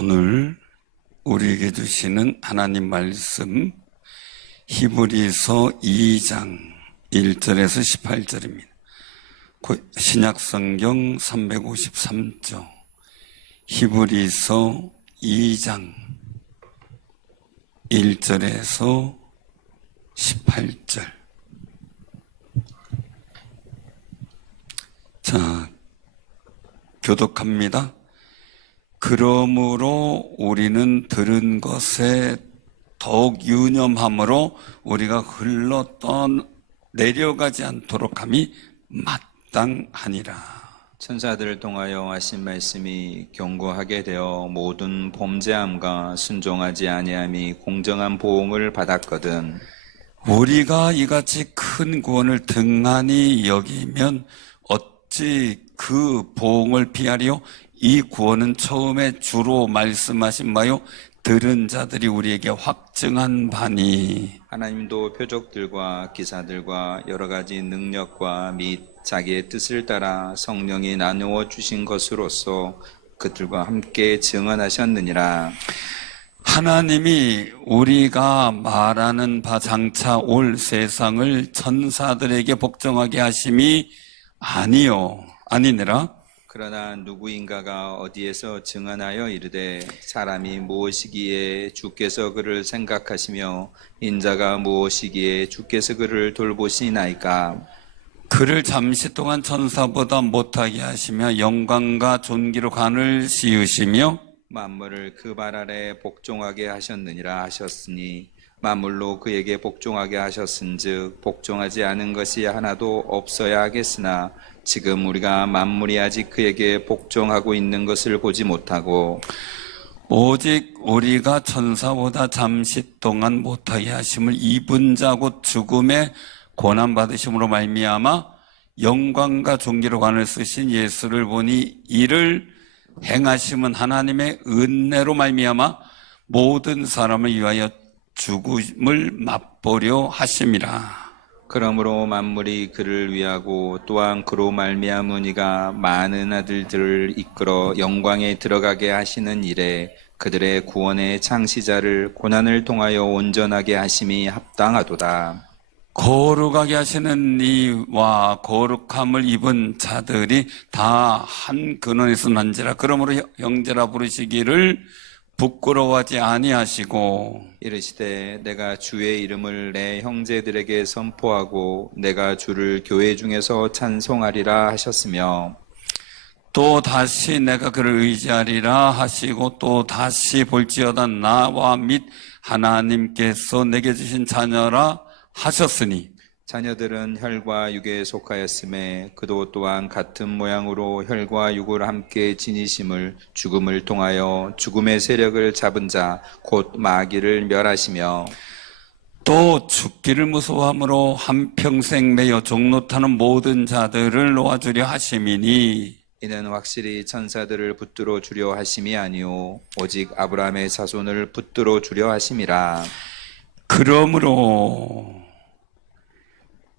오늘 우리에게 주시는 하나님 말씀 히브리서 2장 1절에서 18절입니다. 신약성경 353조 히브리서 2장 1절에서 18절. 자, 교독합니다. 그러므로 우리는 들은 것에 더욱 유념함으로 우리가 흘러 내려가지 않도록 함이 마땅하니라. 천사들을 통하여 하신 말씀이 경고하게 되어 모든 범죄함과 순종하지 아니함이 공정한 보응을 받았거든. 우리가 이같이 큰 구원을 등한히 여기면 어찌 그 보응을 피하리요? 이 구원은 처음에 주로 말씀하신 바요 들은 자들이 우리에게 확증한 바니. 하나님도 표적들과 기사들과 여러 가지 능력과 및 자기의 뜻을 따라 성령이 나누어 주신 것으로서 그들과 함께 증언하셨느니라. 하나님이 우리가 말하는 바 장차 올 세상을 천사들에게 복종하게 하심이 아니니라. 그러나 누구인가가 어디에서 증언하여 이르되 사람이 무엇이기에 주께서 그를 생각하시며 인자가 무엇이기에 주께서 그를 돌보시나이까. 그를 잠시 동안 천사보다 못하게 하시며 영광과 존귀로 관을 씌우시며 만물을 그 발 아래 복종하게 하셨느니라 하셨으니 만물로 그에게 복종하게 하셨은즉 복종하지 않은 것이 하나도 없어야 하겠으나 지금 우리가 만물이 아직 그에게 복종하고 있는 것을 보지 못하고 오직 우리가 천사보다 잠시 동안 못하게 하심을 입은 자 곧 죽음의 고난받으심으로 말미암아 영광과 존귀로 관을 쓰신 예수를 보니 이를 행하심은 하나님의 은혜로 말미암아 모든 사람을 위하여 죽음을 맛보려 하심이라. 그러므로 만물이 그를 위하고 또한 그로 말미암으니가 많은 아들들을 이끌어 영광에 들어가게 하시는 일에 그들의 구원의 창시자를 고난을 통하여 온전하게 하심이 합당하도다. 거룩하게 하시는 이와 거룩함을 입은 자들이 다 한 근원에서 난지라. 그러므로 형제라 부르시기를 부끄러워하지 아니하시고 이르시되 내가 주의 이름을 내 형제들에게 선포하고 내가 주를 교회 중에서 찬송하리라 하셨으며 또 다시 내가 그를 의지하리라 하시고 또 다시 볼지어다 나와 및 하나님께서 내게 주신 자녀라 하셨으니 자녀들은 혈과 육에 속하였음에 그도 또한 같은 모양으로 혈과 육을 함께 지니심을 죽음을 통하여 죽음의 세력을 잡은 자 곧 마귀를 멸하시며 또 죽기를 무서워함으로 한평생 매여 종노타는 모든 자들을 놓아주려 하심이니 이는 확실히 천사들을 붙들어 주려 하심이 아니오 오직 아브라함의 자손을 붙들어 주려 하심이라. 그러므로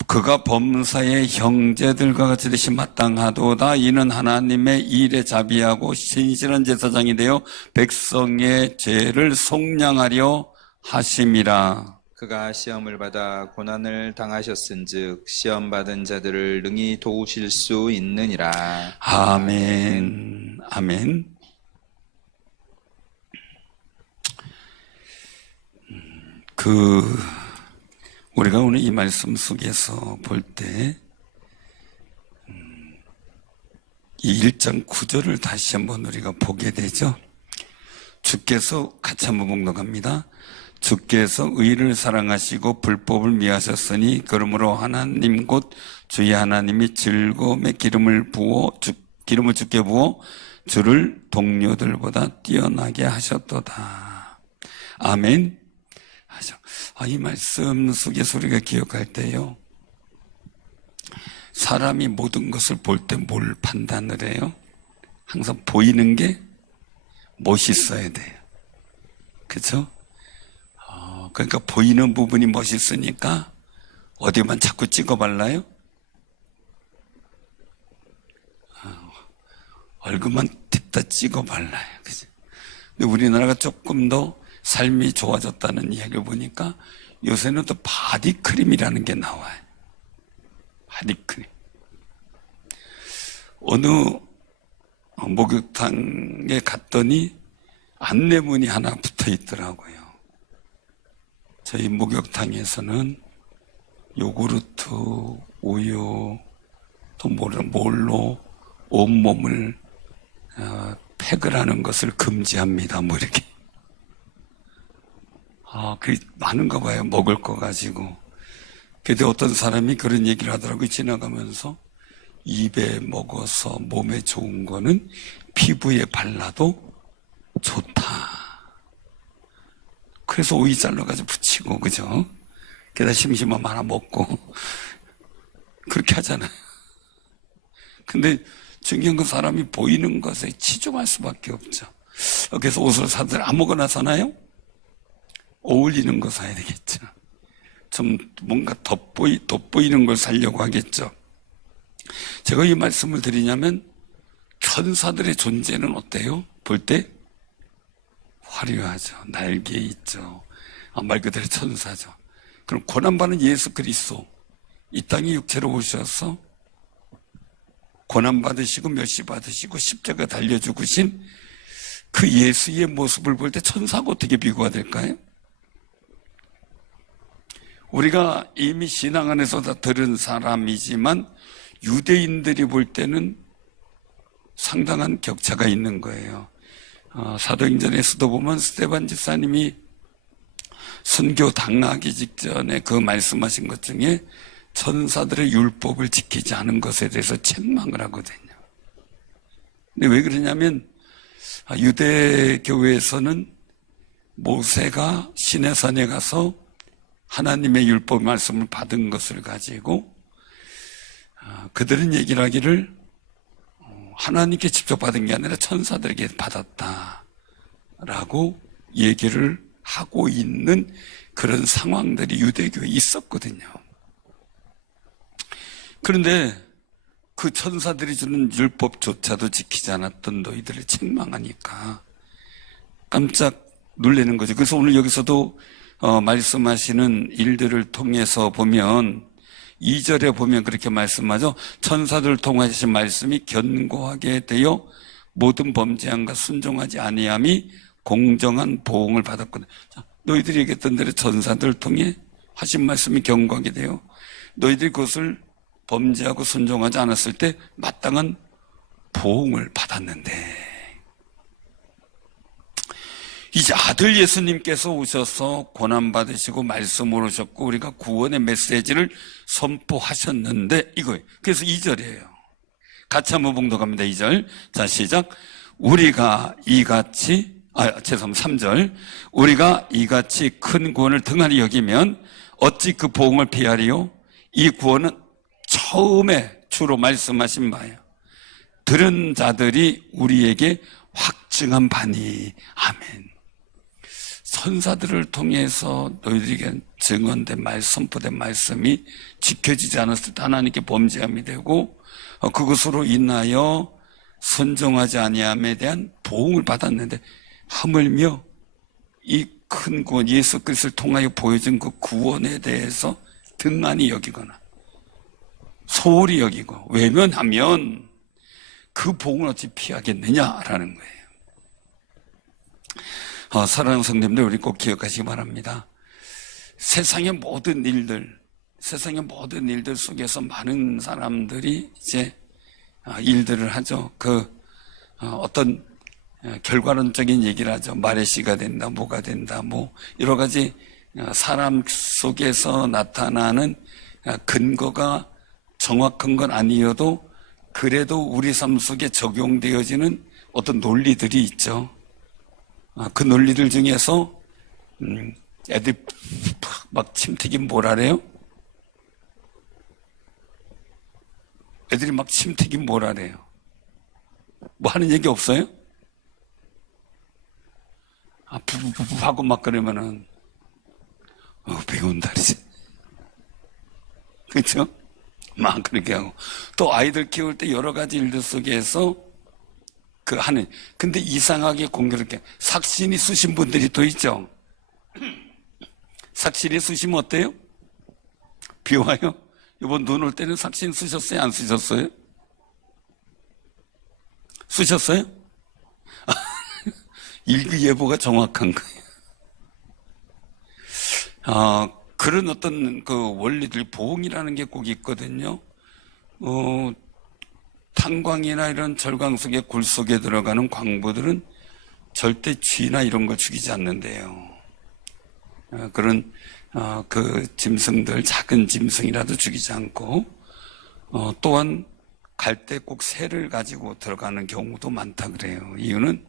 그가 범사의 형제들과 같이 되시 마땅하도다. 이는 하나님의 일에 자비하고 신실한 제사장이 되어 백성의 죄를 속량하려 하심이라. 그가 시험을 받아 고난을 당하셨은즉 시험 받은 자들을 능히 도우실 수 있느니라. 아멘. 아멘. 우리가 오늘 이 말씀 속에서 볼 때 이 1장 9절을 다시 한번 우리가 보게 되죠. 주께서 같이 한번 봉독합니다. 주께서 의를 사랑하시고 불법을 미하셨으니 그러므로 하나님 곧 주의 하나님이 즐거움의 기름을 주께 부어 주를 동료들보다 뛰어나게 하셨도다. 아멘. 이 말씀 속에서 우리가 기억할 때요, 사람이 모든 것을 볼 때 뭘 판단을 해요? 항상 보이는 게 멋있어야 돼요. 그렇죠? 그러니까 보이는 부분이 멋있으니까 어디만 자꾸 찍어 발라요? 얼굴만 딥다 찍어 발라요. 그죠? 근데 우리나라가 조금 더 삶이 좋아졌다는 이야기를 보니까 요새는 또 바디크림이라는 게 나와요. 바디크림. 어느 목욕탕에 갔더니 안내문이 하나 붙어 있더라고요. 저희 목욕탕에서는 요구르트, 우유, 또 뭘로 온몸을 팩을 하는 것을 금지합니다. 뭐 이렇게. 그 많은가 봐요. 먹을 거 가지고. 근데 어떤 사람이 그런 얘기를 하더라고요. 지나가면서 입에 먹어서 몸에 좋은 거는 피부에 발라도 좋다. 그래서 오이 잘라가지고 붙이고, 그죠? 게다가 심심하면 하나 먹고. 그렇게 하잖아요. 근데 중요한 건 사람이 보이는 것에 치중할 수밖에 없죠. 그래서 옷을 사들 아무거나 사나요? 어울리는 거 사야 되겠죠. 좀 뭔가 돋보이는 걸 사려고 하겠죠. 제가 이 말씀을 드리냐면 천사들의 존재는 어때요? 볼 때 화려하죠. 날개 있죠. 말 그대로 천사죠. 그럼 고난받는 예수 그리스도 이 땅에 육체로 오셔서 고난받으시고 멸시받으시고 십자가 달려 죽으신 그 예수의 모습을 볼 때 천사가 어떻게 비교가 될까요? 우리가 이미 신앙 안에서 다 들은 사람이지만 유대인들이 볼 때는 상당한 격차가 있는 거예요. 사도행전에서도 보면 스데반 집사님이 선교 당하기 직전에 그 말씀하신 것 중에 천사들의 율법을 지키지 않은 것에 대해서 책망을 하거든요. 근데 왜 그러냐면 유대 교회에서는 모세가 시내산에 가서 하나님의 율법 말씀을 받은 것을 가지고 그들은 얘기를 하기를 하나님께 직접 받은 게 아니라 천사들에게 받았다라고 얘기를 하고 있는 그런 상황들이 유대교회에 있었거든요. 그런데 그 천사들이 주는 율법조차도 지키지 않았던 너희들을 책망하니까 깜짝 놀라는 거죠. 그래서 오늘 여기서도 말씀하시는 일들을 통해서 보면 2절에 보면 그렇게 말씀하죠. 천사들을 통하신 말씀이 견고하게 되어 모든 범죄함과 순종하지 아니함이 공정한 보응을 받았거든. 자, 너희들이 얘기했던 대로 천사들을 통해 하신 말씀이 견고하게 되어 너희들이 그것을 범죄하고 순종하지 않았을 때 마땅한 보응을 받았는데 이제 아들 예수님께서 오셔서 고난받으시고 말씀을 오셨고 우리가 구원의 메시지를 선포하셨는데 이거예요. 그래서 2절이에요. 같이 한번 봉독합니다. 2절. 자, 시작. 우리가 이같이 3절. 우리가 이같이 큰 구원을 등한히 여기면 어찌 그 보응을 피하리요? 이 구원은 처음에 주로 말씀하신 바예요. 들은 자들이 우리에게 확증한 바니. 아멘. 천사들을 통해서 너희들에게 증언된 선포된 말씀이 지켜지지 않았을 때 하나님께 범죄함이 되고 그것으로 인하여 순종하지 아니함에 대한 보응을 받았는데 하물며 이 큰 구원 예수 그리스도를 통하여 보여준 그 구원에 대해서 등한히 여기거나 소홀히 여기고 외면하면 그 보응을 어찌 피하겠느냐라는 거예요. 사랑하는 성도님들, 우리 꼭 기억하시기 바랍니다. 세상의 모든 일들 속에서 많은 사람들이 이제 일들을 하죠. 어떤 결과론적인 얘기를 하죠. 말해시가 된다, 뭐가 된다, 뭐 여러 가지 사람 속에서 나타나는 근거가 정확한 건 아니어도 그래도 우리 삶 속에 적용되어지는 어떤 논리들이 있죠. 그 논리들 중에서 애들이 막 침튀긴 뭐라래요? 애들이 막 침튀긴 뭐라래요? 뭐 하는 얘기 없어요? 부부부부 하고 막 그러면은 배운다리지. 그렇죠? 막 그렇게 하고 또 아이들 키울 때 여러 가지 일들 속에서 그 하는. 근데 이상하게 공교롭게 삭신이 쓰신 분들이 또 있죠. 삭신이 쓰시면 어때요? 비 와요? 이번 눈 올 때는 삭신 쓰셨어요? 안 쓰셨어요? 쓰셨어요? 일기예보가 정확한 거예요. 그런 어떤 그 원리들, 보응이라는 게 꼭 있거든요. 탄광이나 이런 절강 속에 굴 속에 들어가는 광부들은 절대 쥐나 이런 걸 죽이지 않는데요. 그런 그 짐승들, 작은 짐승이라도 죽이지 않고, 또한 갈 때 꼭 새를 가지고 들어가는 경우도 많다 그래요. 이유는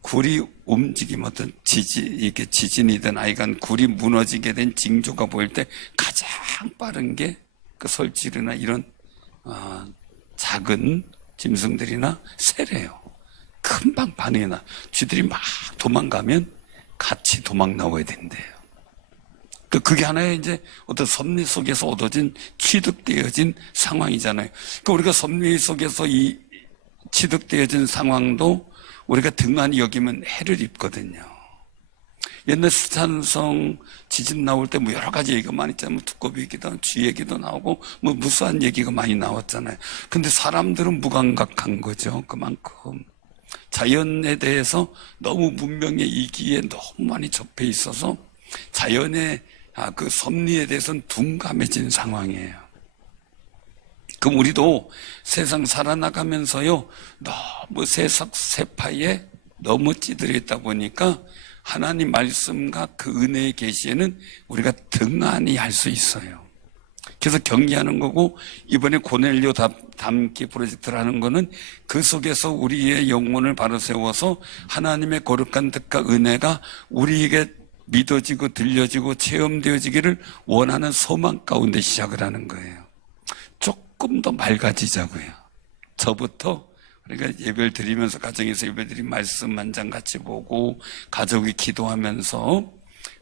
굴이 움직임, 어떤 이게 지진이든 하여간 굴이 무너지게 된 징조가 보일 때 가장 빠른 게 그 설치류나 이런 작은 짐승들이나 새래요. 금방 반응이 나. 쥐들이 막 도망가면 같이 도망 나와야 된대요. 그게 하나의 이제 어떤 섭리 속에서 얻어진 취득되어진 상황이잖아요. 그러니까 우리가 섭리 속에서 이 취득되어진 상황도 우리가 등한히 여기면 해를 입거든요. 옛날 수산성 지진 나올 때 뭐 여러 가지 얘기가 많이 있잖아요. 두꺼비 얘기도, 쥐 얘기도 나오고, 뭐 무수한 얘기가 많이 나왔잖아요. 근데 사람들은 무감각한 거죠. 그만큼. 자연에 대해서 너무 문명의 이기에 너무 많이 접해 있어서 자연의 그 섭리에 대해서는 둔감해진 상황이에요. 그럼 우리도 세상 살아나가면서요, 너무 세파에 너무 찌들어 있다 보니까 하나님 말씀과 그 은혜의 계시에는 우리가 등한히 할 수 있어요. 그래서 경계하는 거고, 이번에 고넬료 담기 프로젝트를 하는 거는 그 속에서 우리의 영혼을 바로 세워서 하나님의 거룩한 뜻과 은혜가 우리에게 믿어지고 들려지고 체험되어지기를 원하는 소망 가운데 시작을 하는 거예요. 조금 더 맑아지자고요. 저부터 우리가 예배를 드리면서 가정에서 예배 드린 말씀 한 장 같이 보고 가족이 기도하면서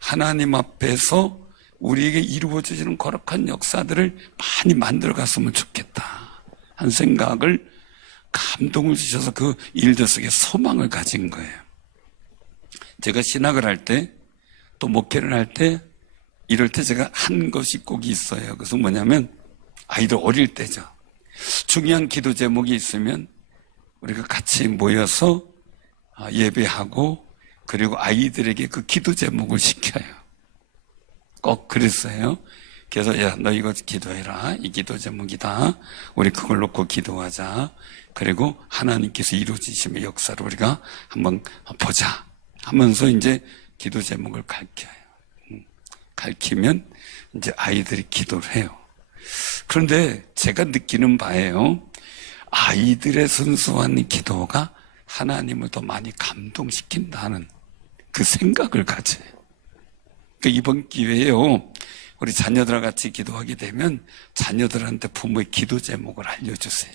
하나님 앞에서 우리에게 이루어지는 거룩한 역사들을 많이 만들어 갔으면 좋겠다 한 생각을, 감동을 주셔서 그 일들 속에 소망을 가진 거예요. 제가 신학을 할 때 또 목회를 할 때 이럴 때 제가 한 것이 꼭 있어요. 그것은 뭐냐면 아이들 어릴 때죠. 중요한 기도 제목이 있으면 우리가 같이 모여서 예배하고 그리고 아이들에게 그 기도 제목을 시켜요. 꼭 그랬어요. 그래서 야, 너 이거 기도해라. 이 기도 제목이다. 우리 그걸 놓고 기도하자. 그리고 하나님께서 이루어지심의 역사를 우리가 한번 보자 하면서 이제 기도 제목을 가르쳐요. 가르치면 이제 아이들이 기도를 해요. 그런데 제가 느끼는 바예요. 아이들의 순수한 기도가 하나님을 더 많이 감동시킨다는 그 생각을 가져요. 그러니까 이번 기회에요, 우리 자녀들과 같이 기도하게 되면 자녀들한테 부모의 기도 제목을 알려주세요.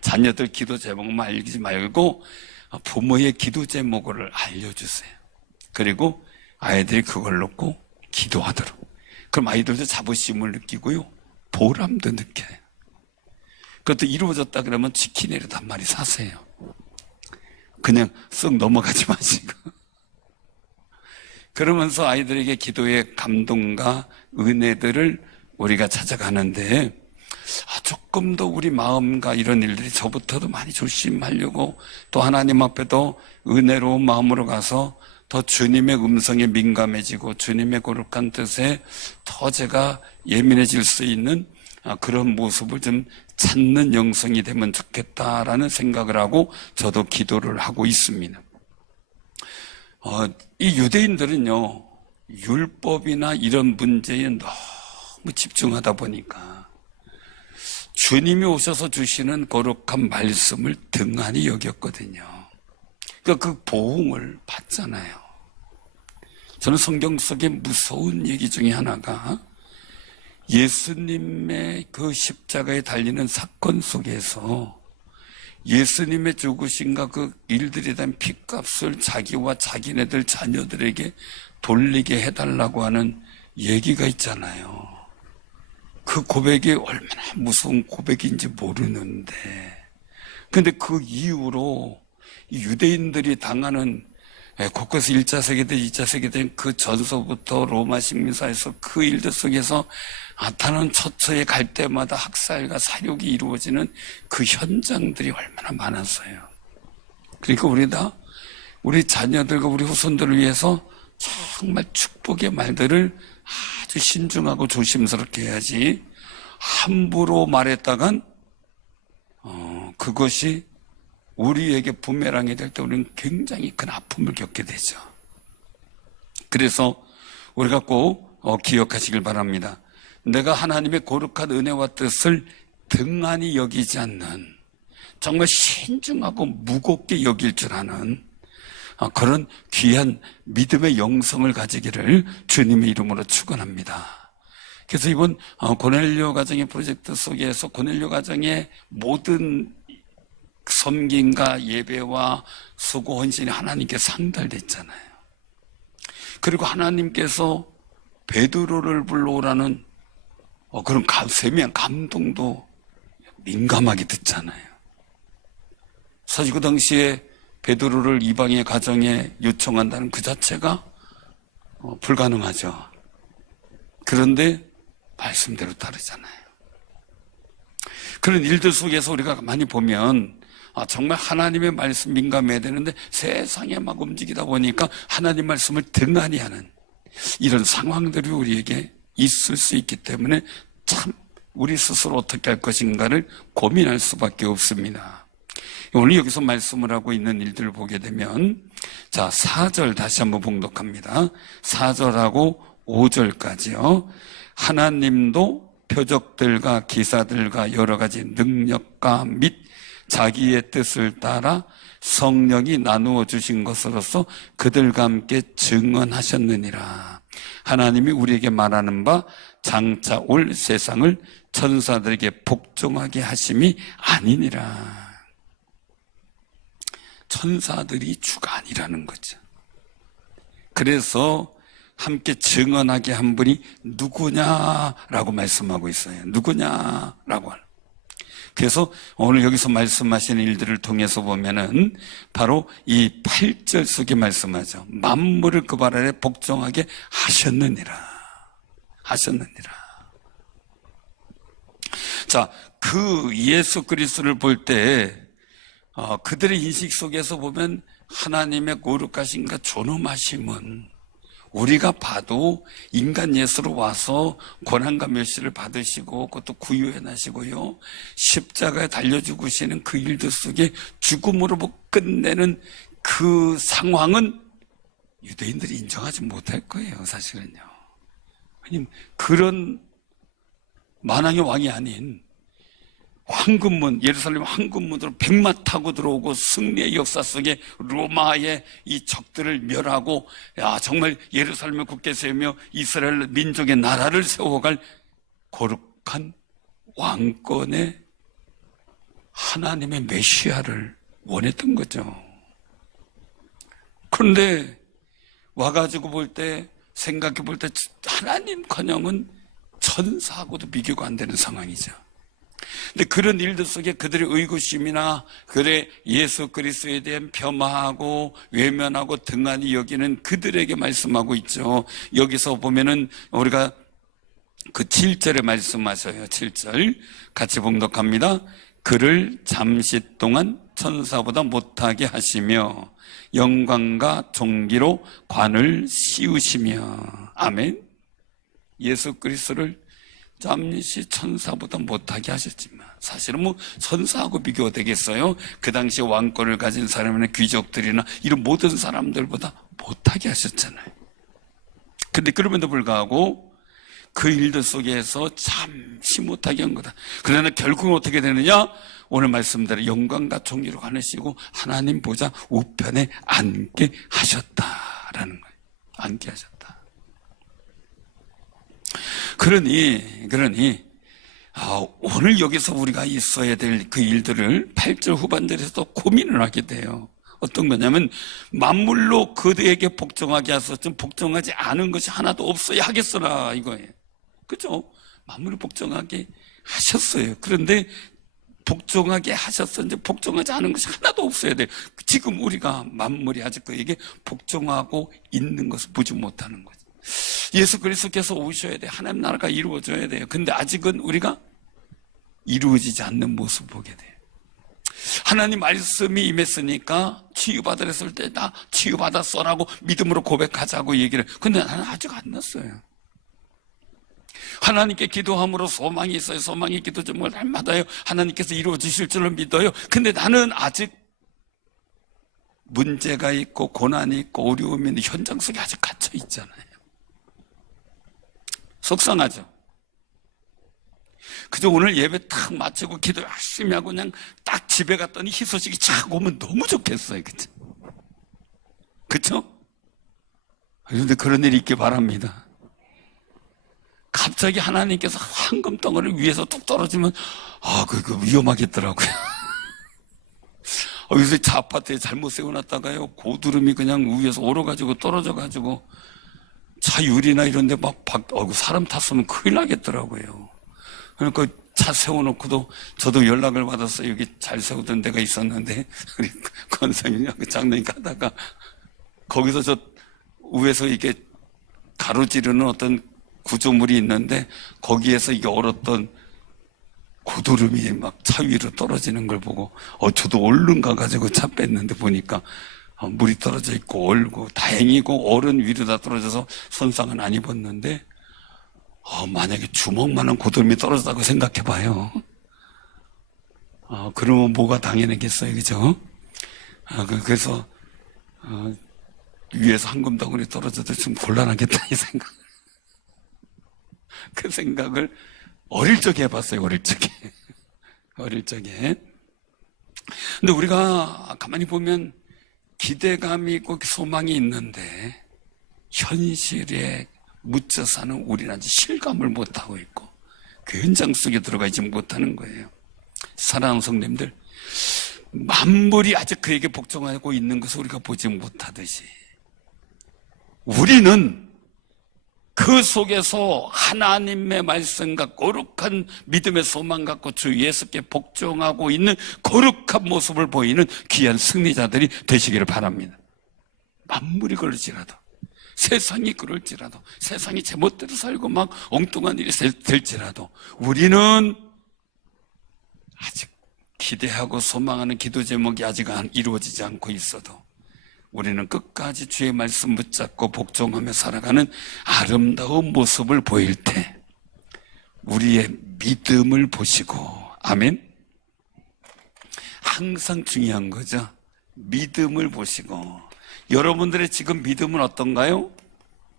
자녀들 기도 제목만 알지 말고 부모의 기도 제목을 알려주세요. 그리고 아이들이 그걸 놓고 기도하도록. 그럼 아이들도 자부심을 느끼고요, 보람도 느껴요. 그것도 이루어졌다 그러면 치킨이라도 한 마리 사세요. 그냥 쓱 넘어가지 마시고. 그러면서 아이들에게 기도의 감동과 은혜들을 우리가 찾아가는데, 조금 더 우리 마음과 이런 일들이 저부터도 많이 조심하려고, 또 하나님 앞에도 은혜로운 마음으로 가서 더 주님의 음성에 민감해지고 주님의 거룩한 뜻에 더 제가 예민해질 수 있는 그런 모습을 좀 찾는 영성이 되면 좋겠다라는 생각을 하고 저도 기도를 하고 있습니다. 이 유대인들은요, 율법이나 이런 문제에 너무 집중하다 보니까 주님이 오셔서 주시는 거룩한 말씀을 등한히 여겼거든요. 그러니까 그 보응을 받잖아요. 저는 성경 속에 무서운 얘기 중에 하나가 예수님의 그 십자가에 달리는 사건 속에서 예수님의 죽으심과 그 일들에 대한 핏값을 자기와 자기네들 자녀들에게 돌리게 해달라고 하는 얘기가 있잖아요. 그 고백이 얼마나 무서운 고백인지 모르는데, 근데 그 이후로 이 유대인들이 당하는 곳곳에 1차 세계대전, 2차 세계대전 그 전서부터 로마 식민사에서 그 일들 속에서 나타나는 처처에 갈 때마다 학살과 사륙이 이루어지는 그 현장들이 얼마나 많았어요. 그러니까 우리 자녀들과 우리 후손들을 위해서 정말 축복의 말들을 아주 신중하고 조심스럽게 해야지, 함부로 말했다간 그것이 우리에게 부메랑이 될 때 우리는 굉장히 큰 아픔을 겪게 되죠. 그래서 우리가 꼭 기억하시길 바랍니다. 내가 하나님의 거룩한 은혜와 뜻을 등한히 여기지 않는, 정말 신중하고 무겁게 여길 줄 아는 그런 귀한 믿음의 영성을 가지기를 주님의 이름으로 축원합니다. 그래서 이번 고넬료 가정의 프로젝트 속에서 고넬료 가정의 모든 섬김과 예배와 수고 헌신이 하나님께 상달됐잖아요. 그리고 하나님께서 베드로를 불러오라는 그런 세미한 감동도 민감하게 듣잖아요. 사실 그 당시에 베드로를 이방의 가정에 요청한다는 그 자체가 불가능하죠. 그런데 말씀대로 따르잖아요. 그런 일들 속에서 우리가 많이 보면 정말 하나님의 말씀 민감해야 되는데 세상에 막 움직이다 보니까 하나님 말씀을 등한히 하는 이런 상황들이 우리에게 있을 수 있기 때문에 참 우리 스스로 어떻게 할 것인가를 고민할 수밖에 없습니다. 오늘 여기서 말씀을 하고 있는 일들을 보게 되면, 자, 4절 다시 한번 봉독합니다. 4절하고 5절까지요. 하나님도 표적들과 기사들과 여러 가지 능력과 및 자기의 뜻을 따라 성령이 나누어 주신 것으로서 그들과 함께 증언하셨느니라. 하나님이 우리에게 말하는 바 장차 올 세상을 천사들에게 복종하게 하심이 아니니라. 천사들이 주가 아니라는 거죠. 그래서 함께 증언하게 한 분이 누구냐라고 말씀하고 있어요. 누구냐라고. 그래서 오늘 여기서 말씀하시는 일들을 통해서 보면은 바로 이 8절 속에 말씀하죠. 만물을 그 발 아래 복종하게 하셨느니라. 하셨느니라. 자, 그 예수 그리스도를 볼 때 그들의 인식 속에서 보면 하나님의 거룩하심과 존엄하심은 우리가 봐도 인간 예수로 와서 고난과 멸시를 받으시고 그것도 구유해 나시고요, 십자가에 달려 죽으시는 그 일들 속에 죽음으로 끝내는 그 상황은 유대인들이 인정하지 못할 거예요. 사실은요. 왜냐면 그런 만왕의 왕이 아닌 황금문, 예루살렘 황금문으로 백마 타고 들어오고 승리의 역사 속에 로마의 이 적들을 멸하고, 정말 예루살렘을 굳게 세우며 이스라엘 민족의 나라를 세워갈 거룩한 왕권의 하나님의 메시아를 원했던 거죠. 그런데 와가지고 볼 때, 생각해 볼 때 하나님커녕은 천사하고도 비교가 안 되는 상황이죠. 근데 그런 일들 속에 그들의 의구심이나 그들의 예수 그리스도에 대한 폄하하고 외면하고 등한히 여기는 그들에게 말씀하고 있죠. 여기서 보면은 우리가 그 7절에 말씀하셔요. 7절 같이 봉독합니다. 그를 잠시 동안 천사보다 못하게 하시며 영광과 존귀로 관을 씌우시며. 아멘. 예수 그리스도를 잠시 천사보다 못하게 하셨지만, 사실은 뭐 천사하고 비교가 되겠어요? 그 당시 왕권을 가진 사람이나 귀족들이나 이런 모든 사람들보다 못하게 하셨잖아요. 근데 그럼에도 불구하고 그 일들 속에서 잠시 못하게 한 거다. 그러나 결국은 어떻게 되느냐? 오늘 말씀대로 영광과 존귀로 가르시고 하나님 보좌 우편에 앉게 하셨다라는 거예요. 앉게 하셨다. 그러니 오늘 여기서 우리가 있어야 될 그 일들을 8절 후반절에서 고민을 하게 돼요. 어떤 거냐면 만물로 그들에게 복종하게 하셨지만 복종하지 않은 것이 하나도 없어야 하겠으나 이거예요. 그죠? 만물을 복종하게 하셨어요. 그런데 복종하게 하셨는지 복종하지 않은 것이 하나도 없어야 돼요. 지금 우리가 만물이 아직 그에게 복종하고 있는 것을 보지 못하는 거죠. 예수 그리스도께서 오셔야 돼요. 하나님 나라가 이루어져야 돼요. 근데 아직은 우리가 이루어지지 않는 모습을 보게 돼요. 하나님 말씀이 임했으니까 치유받으랬을 때 나 치유받았어라고 믿음으로 고백하자고 얘기를. 근데 나는 아직 안 났어요. 하나님께 기도함으로 소망이 있어요. 소망이 기도 제목을 날마다요. 하나님께서 이루어 주실 줄로 믿어요. 근데 나는 아직 문제가 있고 고난이 있고 어려움이 있는 현장 속에 아직 갇혀 있잖아요. 속상하죠. 그저 오늘 예배 탁 마치고 기도 열심히 하고 그냥 딱 집에 갔더니 희소식이 착 오면 너무 좋겠어요. 그쵸? 그쵸? 그런데 그런 일이 있기 바랍니다. 갑자기 하나님께서 황금 덩어리를 위에서 뚝 떨어지면 그거 위험하겠더라고요. 요새 차 아파트에 잘못 세워놨다가요 고드름이 그냥 위에서 오르가지고 떨어져가지고 차 유리나 이런 데 막 사람 탔으면 큰일 나겠더라고요. 그러니까 차 세워놓고도 저도 연락을 받았어요. 여기 잘 세우던 데가 있었는데 우리 권사님하고 장로님 가다가 거기서 저 위에서 이게 가로지르는 어떤 구조물이 있는데 거기에서 이게 얼었던 고드름이 막 차 위로 떨어지는 걸 보고 저도 얼른 가가지고 차 뺐는데 보니까 물이 떨어져 있고 얼고 다행이고 얼은 위로 다 떨어져서 손상은 안 입었는데 만약에 주먹만한 고드름이 떨어졌다고 생각해봐요. 그러면 뭐가 당연하겠어요, 그죠? 그래서 위에서 황금 덩어리 떨어져도 좀 곤란하겠다 이 생각. 그 생각을 어릴 적에 해봤어요. 어릴 적에. 근데 우리가 가만히 보면 기대감이 있고 소망이 있는데 현실에 묻혀 사는 우리는 아직 실감을 못하고 있고 그 현장 속에 들어가지 못하는 거예요. 사랑하는 성도님들, 만물이 아직 그에게 복종하고 있는 것을 우리가 보지 못하듯이 우리는 그 속에서 하나님의 말씀과 거룩한 믿음의 소망 갖고 주 예수께 복종하고 있는 거룩한 모습을 보이는 귀한 승리자들이 되시기를 바랍니다. 만물이 그럴지라도 세상이 그럴지라도 세상이 제멋대로 살고 막 엉뚱한 일이 될지라도 우리는 아직 기대하고 소망하는 기도 제목이 아직 이루어지지 않고 있어도 우리는 끝까지 주의 말씀 붙잡고 복종하며 살아가는 아름다운 모습을 보일 때 우리의 믿음을 보시고, 아멘. 항상 중요한 거죠. 믿음을 보시고. 여러분들의 지금 믿음은 어떤가요?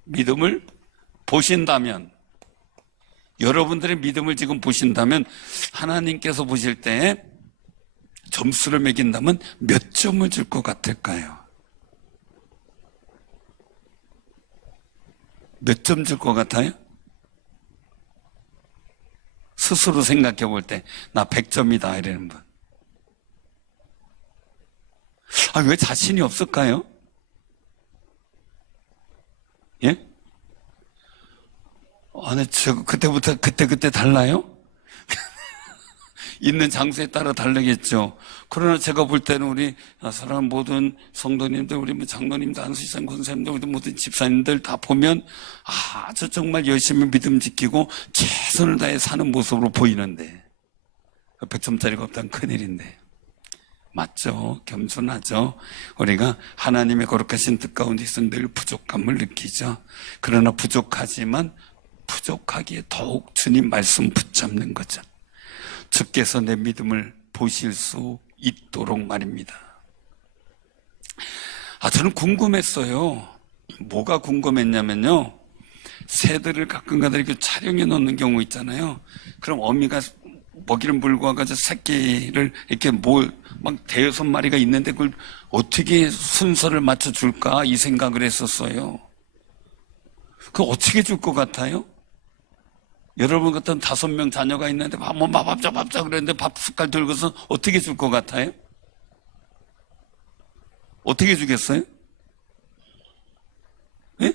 믿음을 보신다면, 여러분들의 믿음을 지금 보신다면 하나님께서 보실 때 점수를 매긴다면 몇 점을 줄 것 같을까요? 몇 점 줄 것 같아요? 스스로 생각해 볼 때 나 100점이다 이러는 분. 왜 자신이 없을까요? 예? 저 그때부터 그때 달라요? 있는 장소에 따라 다르겠죠. 그러나 제가 볼 때는 우리 사람 모든 성도님들, 우리 장로님들, 안수시장 권사님들, 우리 모든 집사님들 다 보면 저 정말 열심히 믿음 지키고 최선을 다해 사는 모습으로 보이는데 100점짜리가 없다면 큰일인데. 맞죠? 겸손하죠? 우리가 하나님의 거룩하신 뜻 가운데 있어 늘 부족함을 느끼죠. 그러나 부족하지만 부족하기에 더욱 주님 말씀 붙잡는 거죠. 주께서 내 믿음을 보실 수 있도록 말입니다. 저는 궁금했어요. 뭐가 궁금했냐면요, 새들을 가끔가다 이렇게 촬영해 놓는 경우 있잖아요. 그럼 어미가 먹이를 물고 와가지고 새끼를 이렇게 막 대여섯 마리가 있는데 그걸 어떻게 순서를 맞춰줄까 이 생각을 했었어요. 그거 어떻게 줄 것 같아요? 여러분 같은 5명 자녀가 있는데 밥 줘 그랬는데 밥 숟갈 들고서 어떻게 줄 것 같아요? 어떻게 주겠어요? 예?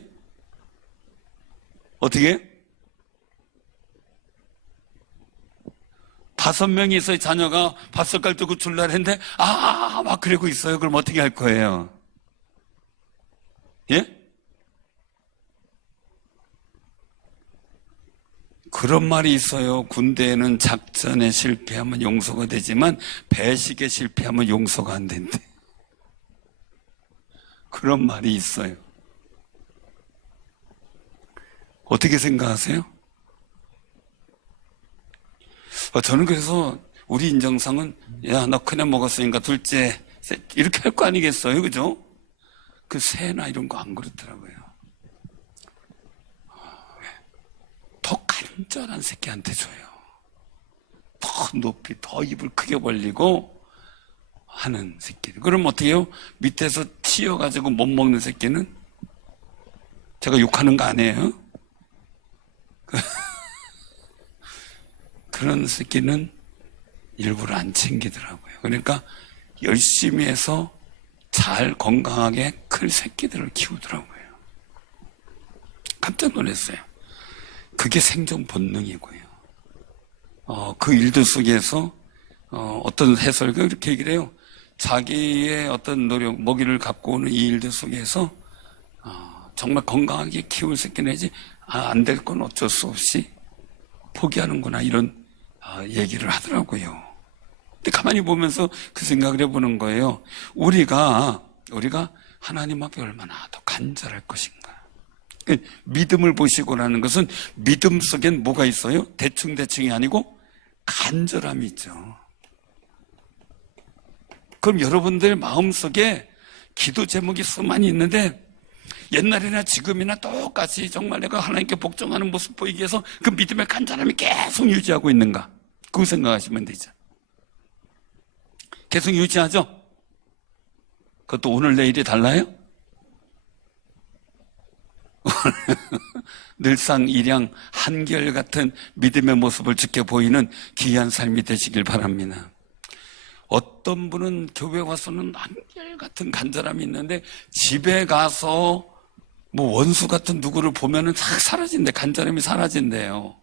어떻게? 5명이 있어요. 자녀가 밥숟갈 들고 줄라 했는데 막 그러고 있어요. 그럼 어떻게 할 거예요? 예? 그런 말이 있어요. 군대에는 작전에 실패하면 용서가 되지만 배식에 실패하면 용서가 안 된대. 그런 말이 있어요. 어떻게 생각하세요? 저는 그래서 우리 인정상은 야, 너 큰애 먹었으니까 둘째 이렇게 할 거 아니겠어요? 그죠? 그 새나 이런 거 안 그렇더라고요. 더 간절한 새끼한테 줘요. 더 높이 더 입을 크게 벌리고 하는 새끼들. 그럼 어떻게 해요? 밑에서 치여가지고 못 먹는 새끼는 제가 욕하는 거 아니에요? 그런 새끼는 일부러 안 챙기더라고요. 그러니까 열심히 해서 잘 건강하게 클 새끼들을 키우더라고요. 깜짝 놀랐어요. 그게 생존 본능이고요. 그 일들 속에서 어떤 해설가 이렇게 얘기를 해요. 자기의 어떤 노력, 먹이를 갖고 오는 이 일들 속에서 정말 건강하게 키울 새끼 내지 안 될 건 어쩔 수 없이 포기하는구나 이런 얘기를 하더라고요. 근데 가만히 보면서 그 생각을 해보는 거예요. 우리가 하나님 앞에 얼마나 더 간절할 것인가. 믿음을 보시고라는 것은 믿음 속엔 뭐가 있어요? 대충대충이 아니고 간절함이 있죠. 그럼 여러분들 마음속에 기도 제목이 수많이 있는데 옛날이나 지금이나 똑같이 정말 내가 하나님께 복종하는 모습 보이기 위해서 그 믿음의 간절함이 계속 유지하고 있는가? 그거 생각하시면 되죠. 계속 유지하죠? 그것도 오늘 내일이 달라요? 늘상 일양 한결같은 믿음의 모습을 지켜보이는 귀한 삶이 되시길 바랍니다. 어떤 분은 교회 와서는 한결같은 간절함이 있는데 집에 가서 뭐 원수 같은 누구를 보면은 싹 사라진대. 간절함이 사라진대요.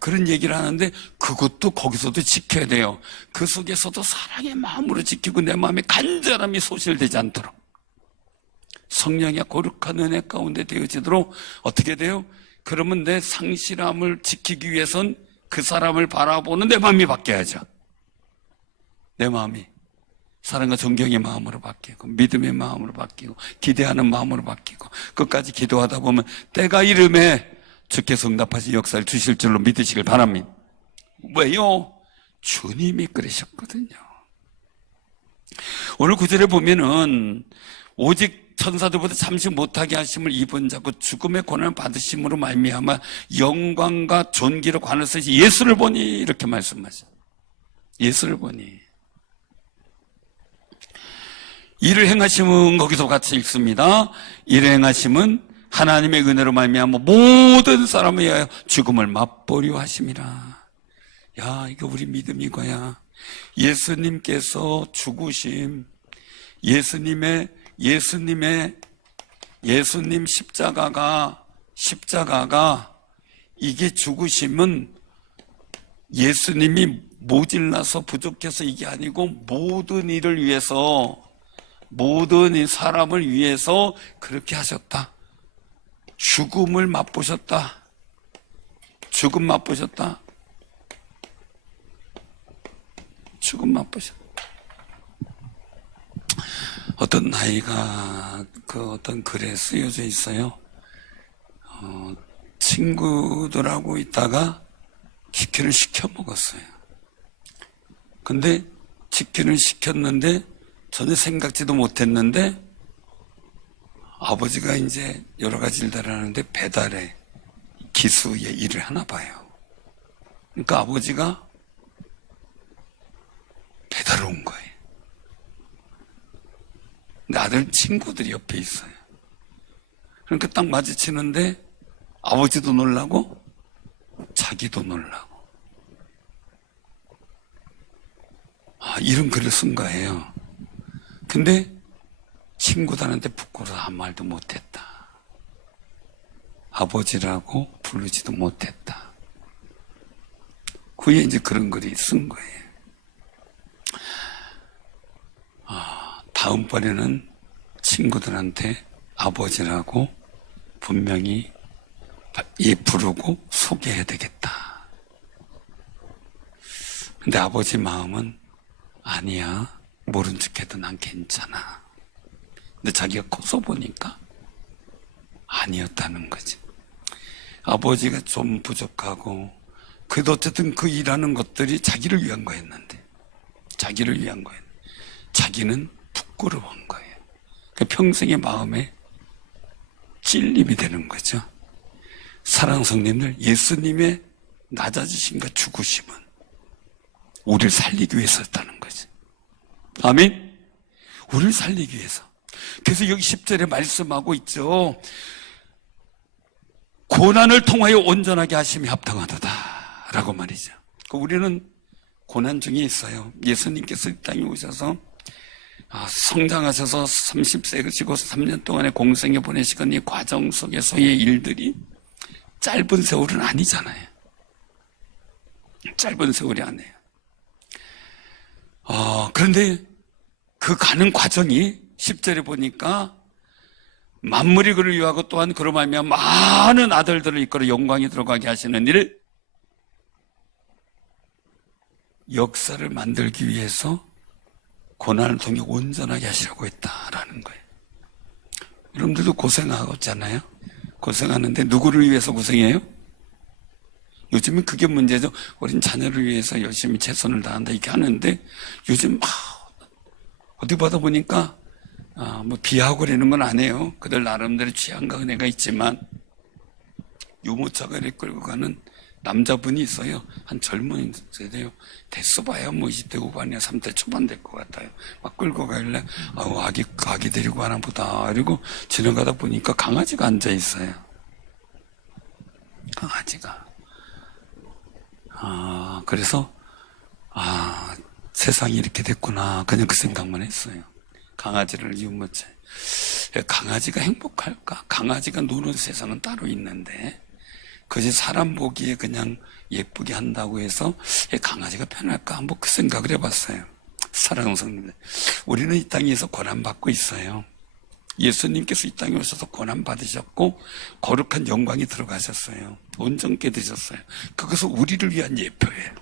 그런 얘기를 하는데 그것도 거기서도 지켜야 돼요. 그 속에서도 사랑의 마음으로 지키고 내 마음에 간절함이 소실되지 않도록 성령의 거룩한 은혜 가운데 되어지도록 어떻게 돼요? 그러면 내 상실함을 지키기 위해선 그 사람을 바라보는 내 마음이 바뀌어야죠. 내 마음이 사랑과 존경의 마음으로 바뀌고 믿음의 마음으로 바뀌고 기대하는 마음으로 바뀌고 끝까지 기도하다 보면 때가 이름에 주께서 응답하신 역사를 주실 줄로 믿으시길 바랍니다. 왜요? 주님이 그러셨거든요. 오늘 구절에 보면은 오직 천사들보다 잠시 못하게 하심을 입은 자고 죽음의 고난을 받으심으로 말미암아 영광과 존귀로 관을 쓰시 예수를 보니 이렇게 말씀하셔요. 예수를 보니 이를 행하심은 거기서 같이 읽습니다. 이를 행하심은 하나님의 은혜로 말미암아 모든 사람을 위하여 죽음을 맛보려 하심이라. 야, 이거 우리 믿음 이거야. 예수님께서 죽으심, 예수님 십자가가 이게 죽으심은 예수님이 모질라서 부족해서 이게 아니고 모든 일을 위해서 모든 이 사람을 위해서 그렇게 하셨다. 죽음을 맛보셨다. 죽음 맛보셨다. 죽음 맛보셨다. 어떤 나이가 어떤 글에 쓰여져 있어요. 친구들하고 있다가 치킨을 시켜 먹었어요. 근데 치킨을 시켰는데 전혀 생각지도 못했는데 아버지가 이제 여러 가지 일들을 하는데 배달의 기수의 일을 하나 봐요. 그러니까 아버지가 배달 온 거예요. 근데 아들 친구들이 옆에 있어요. 그러니까 딱 마주치는데 아버지도 놀라고 자기도 놀라고 이런 글을 쓴 거예요. 근데 친구들한테 부끄러워 한 말도 못했다. 아버지라고 부르지도 못했다. 후에 이제 그런 글이 쓴 거예요. 다음번에는 친구들한테 아버지라고 분명히 부르고 소개해야 되겠다. 근데 아버지 마음은 아니야, 모른 척해도 난 괜찮아. 근데 자기가 커서 보니까 아니었다는 거지. 아버지가 좀 부족하고 그래도 어쨌든 그 일하는 것들이 자기를 위한 거였는데, 자기를 위한 거였는데 자기는 부끄러운 거예요. 평생의 마음에 찔림이 되는 거죠. 사랑하는 성님들, 예수님의 낮아지심과 죽으심은 우리를 살리기 위해서였다는 거지. 아멘? 우리를 살리기 위해서. 그래서 여기 10절에 말씀하고 있죠. 고난을 통하여 온전하게 하심이 합당하도다 라고 말이죠. 우리는 고난 중에 있어요. 예수님께서 이 땅에 오셔서 성장하셔서 30세시고 3년 동안의 공생에 보내시건 이 과정 속에서의 일들이 짧은 세월은 아니잖아요. 짧은 세월이 아니에요. 그런데 그 가는 과정이 10절에 보니까 만물이 그를 위하고 또한 그로 말미암아 많은 아들들을 이끌어 영광에 들어가게 하시는 일, 역사를 만들기 위해서 고난을 통해 온전하게 하시라고 했다라는 거예요. 여러분들도 고생하고 있잖아요. 고생하는데 누구를 위해서 고생해요? 요즘은 그게 문제죠. 어린 자녀를 위해서 열심히 최선을 다한다 이렇게 하는데, 요즘 어디 보다 보니까 뭐 비하고 그러는 건 아니에요. 그들 나름대로 취향과 은혜가 있지만 유모차가 이렇게 끌고 가는 남자분이 있어요. 한 젊은 세대요. 됐어봐야 뭐 20대 후반이야 30대 초반 될 것 같아요. 막 끌고 가길래 아기 데리고 가나 보다. 그리고 지나가다 보니까 강아지가 앉아 있어요. 강아지가. 그래서 세상이 이렇게 됐구나. 그냥 그 생각만 했어요. 강아지를 유모차. 강아지가 행복할까? 강아지가 노는 세상은 따로 있는데, 그것이 사람 보기에 그냥 예쁘게 한다고 해서 강아지가 편할까? 한번 그 생각을 해봤어요. 사랑하는 성도들, 우리는 이 땅에서 고난받고 있어요. 예수님께서 이 땅에 오셔서 고난받으셨고 거룩한 영광이 들어가셨어요. 온전케 되셨어요. 그것은 우리를 위한 예표예요.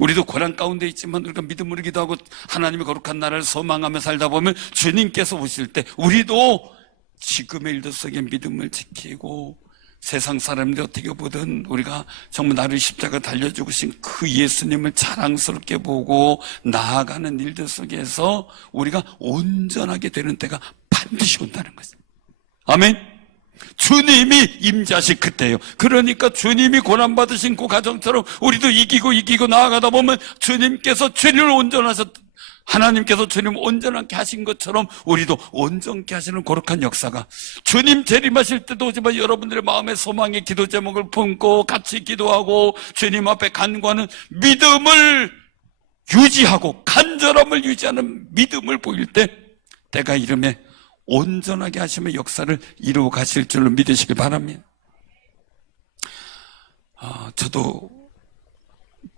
우리도 고난 가운데 있지만 우리가 믿음으로 기도하고 하나님의 거룩한 나라를 소망하며 살다 보면 주님께서 오실 때 우리도 지금의 일들 속에 믿음을 지키고, 세상 사람들이 어떻게 보든 우리가 정말 나를 십자가 달려 죽으신 그 예수님을 자랑스럽게 보고 나아가는 일들 속에서 우리가 온전하게 되는 때가 반드시 온다는 거죠. 아멘. 주님이 임재하실 그때예요. 그러니까 주님이 고난받으신 그 가정처럼 우리도 이기고 나아가다 보면 주님께서 주님을 하나님께서 주님을 온전하게 하신 것처럼 우리도 온전케 하시는 거룩한 역사가, 주님 재림하실 때도 오지만 여러분들의 마음의 소망의 기도 제목을 품고 같이 기도하고 주님 앞에 간구하는 믿음을 유지하고 간절함을 유지하는 믿음을 보일 때 때가 이름에 온전하게 하시며 역사를 이루어 가실 줄로 믿으시길 바랍니다. 저도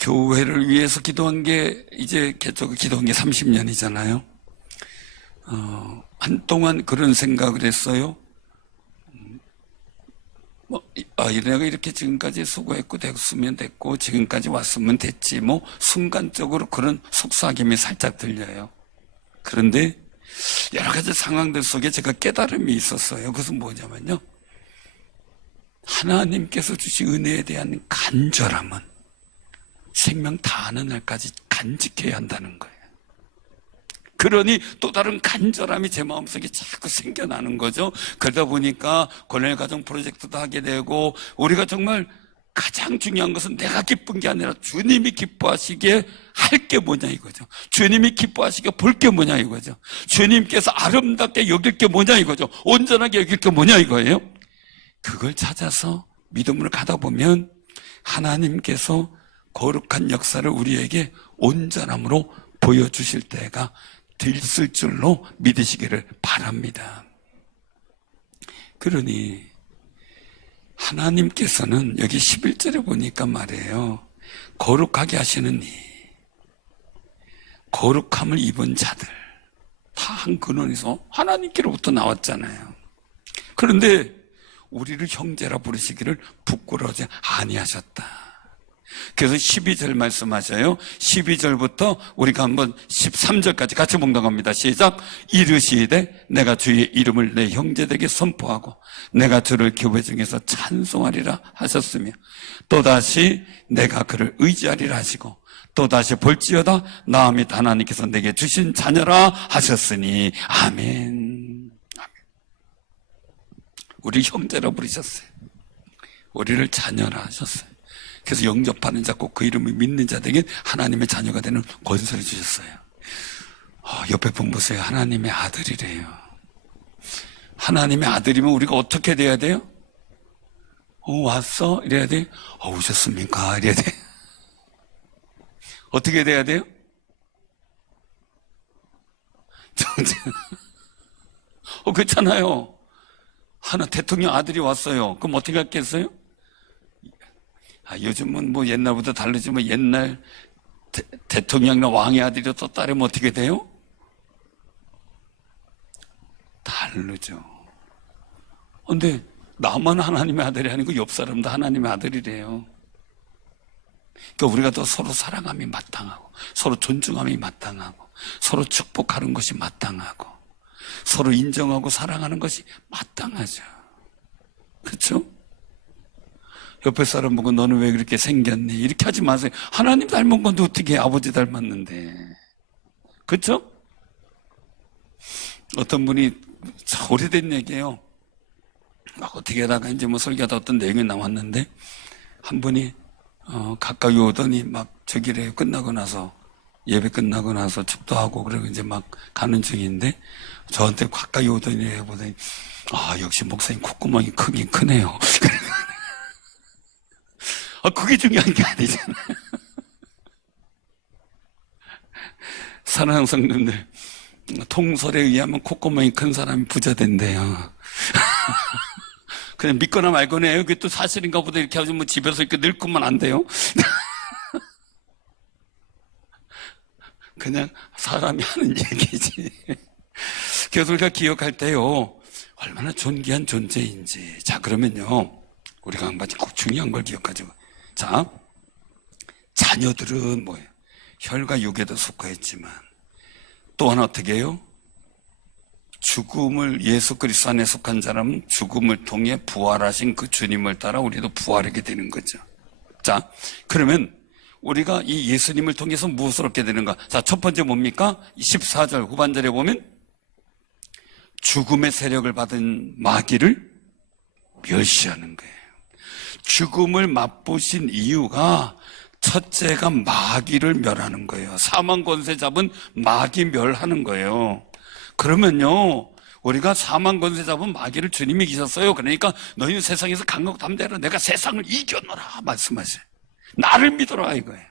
교회를 위해서 기도한 게 이제 기도한 게 30년이잖아요. 한동안 그런 생각을 했어요. 내가 이렇게 지금까지 수고했고 됐으면 됐고 지금까지 왔으면 됐지, 뭐 순간적으로 그런 속삭임이 살짝 들려요. 그런데 여러 가지 상황들 속에 제가 깨달음이 있었어요. 그것은 뭐냐면요, 하나님께서 주신 은혜에 대한 간절함은 생명 다하는 날까지 간직해야 한다는 거예요. 그러니 또 다른 간절함이 제 마음속에 자꾸 생겨나는 거죠. 그러다 보니까 고넬 가정 프로젝트도 하게 되고, 우리가 정말 가장 중요한 것은 내가 기쁜 게 아니라 주님이 기뻐하시게 할 게 뭐냐 이거죠. 주님이 기뻐하시게 볼 게 뭐냐 이거죠. 주님께서 아름답게 여길 게 뭐냐 이거죠. 온전하게 여길 게 뭐냐 이거예요. 그걸 찾아서 믿음으로 가다 보면 하나님께서 거룩한 역사를 우리에게 온전함으로 보여주실 때가 있을 줄로 믿으시기를 바랍니다. 그러니 하나님께서는 여기 11절에 보니까 말이에요, 거룩하게 하시는 이 거룩함을 입은 자들 다 한 근원에서 하나님께로부터 나왔잖아요. 그런데 우리를 형제라 부르시기를 부끄러워하지 아니하셨다. 그래서 12절 말씀하셔요. 12절부터 우리가 한번 13절까지 같이 봉독합니다. 시작. 이르시되 내가 주의 이름을 내 형제들에게 선포하고 내가 주를 교회 중에서 찬송하리라 하셨으며 또다시 내가 그를 의지하리라 하시고 또다시 볼지어다 나 및 하나님께서 내게 주신 자녀라 하셨으니 아멘. 아멘. 우리 형제라 부르셨어요. 우리를 자녀라 하셨어요. 그래서 영접하는 자 꼭 그 이름을 믿는 자들에게 하나님의 자녀가 되는 권세를 주셨어요. 옆에 분 보세요. 하나님의 아들이래요. 하나님의 아들이면 우리가 어떻게 돼야 돼요? 왔어? 이래야 돼? 오셨습니까? 이래야 돼? 어떻게 돼야 돼요? 그렇잖아요. 하나 대통령 아들이 왔어요. 그럼 어떻게 했겠어요? 요즘은 뭐 옛날보다 다르지만 옛날 대통령이나 왕의 아들이 또 따르면 어떻게 돼요? 다르죠. 근데 나만 하나님의 아들이 아니고 옆 사람도 하나님의 아들이래요. 그러니까 우리가 더 서로 사랑함이 마땅하고 서로 존중함이 마땅하고 서로 축복하는 것이 마땅하고 서로 인정하고 사랑하는 것이 마땅하죠. 그렇죠? 옆에 사람 보고 너는 왜 그렇게 생겼니? 이렇게 하지 마세요. 하나님 닮은 건데 어떻게 아버지 닮았는데. 그렇죠? 어떤 분이 오래된 얘기예요. 막 어떻게 하다가 이제 뭐 설교하다 어떤 내용이 나왔는데 한 분이 가까이 오더니 막 저기래 끝나고 나서 예배 끝나고 나서 축도하고 그러고 이제 막 가는 중인데 저한테 가까이 오더니 해보더니 역시 목사님 콧구멍이 크긴 크네요. 그게 중요한 게 아니잖아요. 사랑하는 성도님들, 통설에 의하면 콧구멍이 큰 사람이 부자 된대요. 그냥 믿거나 말거나 해요. 그게 또 사실인가 보다 이렇게 하지 뭐 집에서 이렇게 늙으면 안 돼요. 그냥 사람이 하는 얘기지. 그래서 우리가 기억할 때요, 얼마나 존귀한 존재인지. 자, 그러면요, 우리가 한 가지 꼭 중요한 걸 기억하죠. 자, 자녀들은 뭐예요? 혈과 육에도 속하였지만 또 하나 어떻게 해요? 죽음을 예수 그리스도 안에 속한 사람은 죽음을 통해 부활하신 그 주님을 따라 우리도 부활하게 되는 거죠. 자, 그러면 우리가 이 예수님을 통해서 무엇을 얻게 되는가? 자, 첫 번째 뭡니까? 14절 후반절에 보면 죽음의 세력을 받은 마귀를 멸시하는 거예요. 죽음을 맛보신 이유가 첫째가 마귀를 멸하는 거예요. 사망 권세 잡은 마귀 멸하는 거예요. 그러면요, 우리가 사망 권세 잡은 마귀를 주님이 이기셨어요. 그러니까 너희는 세상에서 강력 담대하라. 내가 세상을 이겨노라 말씀하세요. 나를 믿어라 이거예요.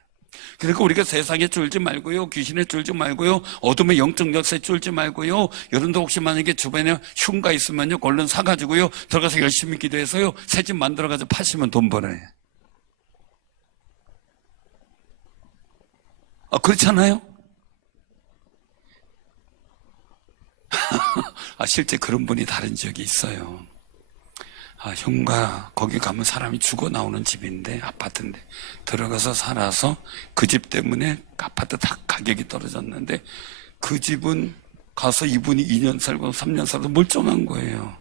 그러니까 우리가 세상에 쫄지 말고요, 귀신에 쫄지 말고요, 어둠의 영적 역사에 쫄지 말고요. 여러분도 혹시 만약에 주변에 흉가 있으면요, 얼른 사가지고요 들어가서 열심히 기도해서요 새 집 만들어가지고 파시면 돈 벌어요. 그렇잖아요? 실제 그런 분이 다른 지역에 있어요. 흉가 거기 가면 사람이 죽어 나오는 집인데, 아파트인데 들어가서 살아서 그 집 때문에 아파트 다 가격이 떨어졌는데 그 집은 가서 이분이 2년 살고 3년 살고 멀쩡한 거예요.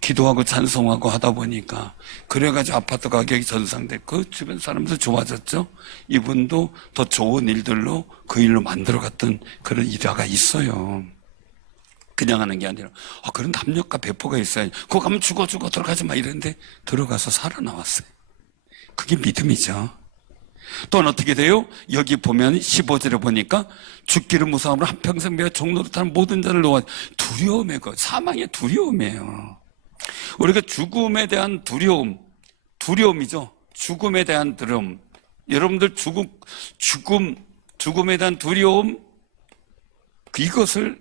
기도하고 찬송하고 하다 보니까 그래가지고 아파트 가격이 전상됐고 그 주변 사람도 좋아졌죠. 이분도 더 좋은 일들로 그 일로 만들어갔던 그런 일화가 있어요. 그냥 하는 게 아니라 그런 담력과 배포가 있어야지. 그거 가면 죽어 들어가지 마 이랬는데 들어가서 살아나왔어요. 그게 믿음이죠. 또한 어떻게 돼요? 여기 보면 15절에 보니까 죽기를 무서움으로 한평생 매어 종노릇하는 모든 자를 놓아. 두려움의 것, 사망의 두려움이에요. 우리가 죽음에 대한 두려움이죠. 죽음에 대한 두려움. 여러분들 죽음에 대한 두려움, 이것을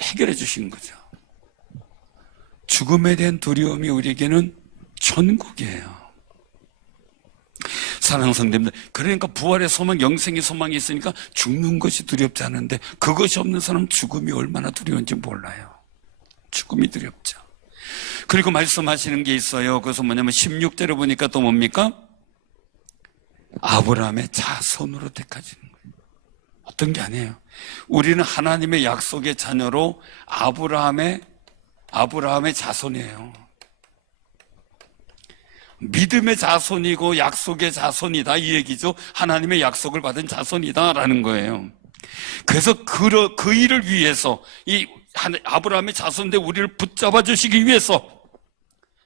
해결해 주신 거죠. 죽음에 대한 두려움이 우리에게는 천국이에요. 사랑하는 성도님들, 그러니까 부활의 소망, 영생의 소망이 있으니까 죽는 것이 두렵지 않은데 그것이 없는 사람은 죽음이 얼마나 두려운지 몰라요. 죽음이 두렵죠. 그리고 말씀하시는 게 있어요. 그래서 뭐냐면 16절에 보니까 또 뭡니까? 아브라함의 자손으로 택하시는 거예요. 어떤 게 아니에요. 우리는 하나님의 약속의 자녀로 아브라함의 자손이에요. 믿음의 자손이고 약속의 자손이다 이 얘기죠. 하나님의 약속을 받은 자손이다라는 거예요. 그래서 그 일을 위해서 이 아브라함의 자손인데 우리를 붙잡아 주시기 위해서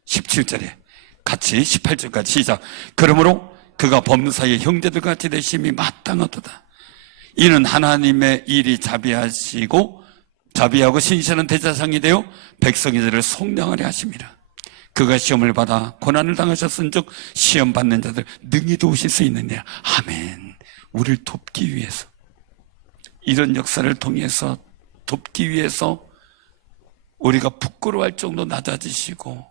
17절에 같이 18절까지 시작. 그러므로 그가 범사의 형제들과 같이 되심이 마땅하도다. 이는 하나님의 일이 자비하고 신실한 대제사장이 되어 백성의 죄를 속량하려 하심이라. 그가 시험을 받아 고난을 당하셨은즉 시험 받는 자들 능히 도우실 수 있느냐. 아멘. 우리를 돕기 위해서, 이런 역사를 통해서 돕기 위해서 우리가 부끄러워할 정도 낮아지시고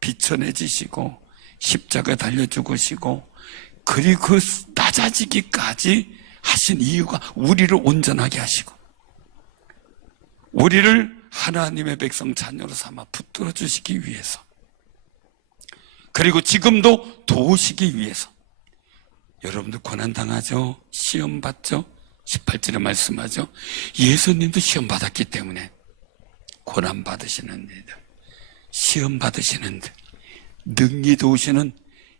비천해지시고 십자가에 달려 죽으시고 그리고 그 낮아지기까지 하신 이유가 우리를 온전하게 하시고 우리를 하나님의 백성 자녀로 삼아 붙들어 주시기 위해서, 그리고 지금도 도우시기 위해서. 여러분들 고난당하죠? 시험받죠? 18절에 말씀하죠. 예수님도 시험받았기 때문에 고난받으시는 이들, 시험받으시는 들, 능히 도우시는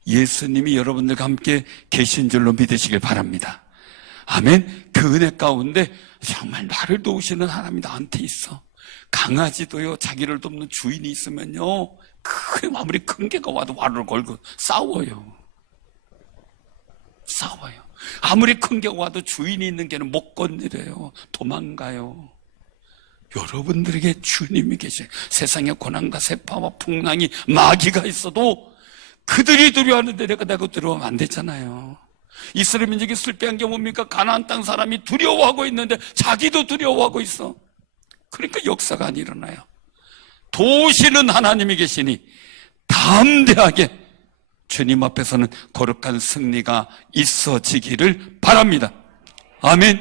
예수님이 여러분들과 함께 계신 줄로 믿으시길 바랍니다. 아멘. 그 은혜 가운데 정말 나를 도우시는 하나님이 나한테 있어. 강아지도요, 자기를 돕는 주인이 있으면요, 아무리 큰 개가 와도 와를 걸고 싸워요. 아무리 큰 개가 와도 주인이 있는 개는 못 건드려요. 도망가요. 여러분들에게 주님이 계셔요. 세상에 고난과 세파와 풍랑이 마귀가 있어도 그들이 두려워하는데 내가 두려워하면 안 되잖아요. 이스라엘 민족이 실패한 게 뭡니까? 가나안 땅 사람이 두려워하고 있는데 자기도 두려워하고 있어. 그러니까 역사가 안 일어나요. 도우시는 하나님이 계시니 담대하게 주님 앞에서는 거룩한 승리가 있어지기를 바랍니다. 아멘.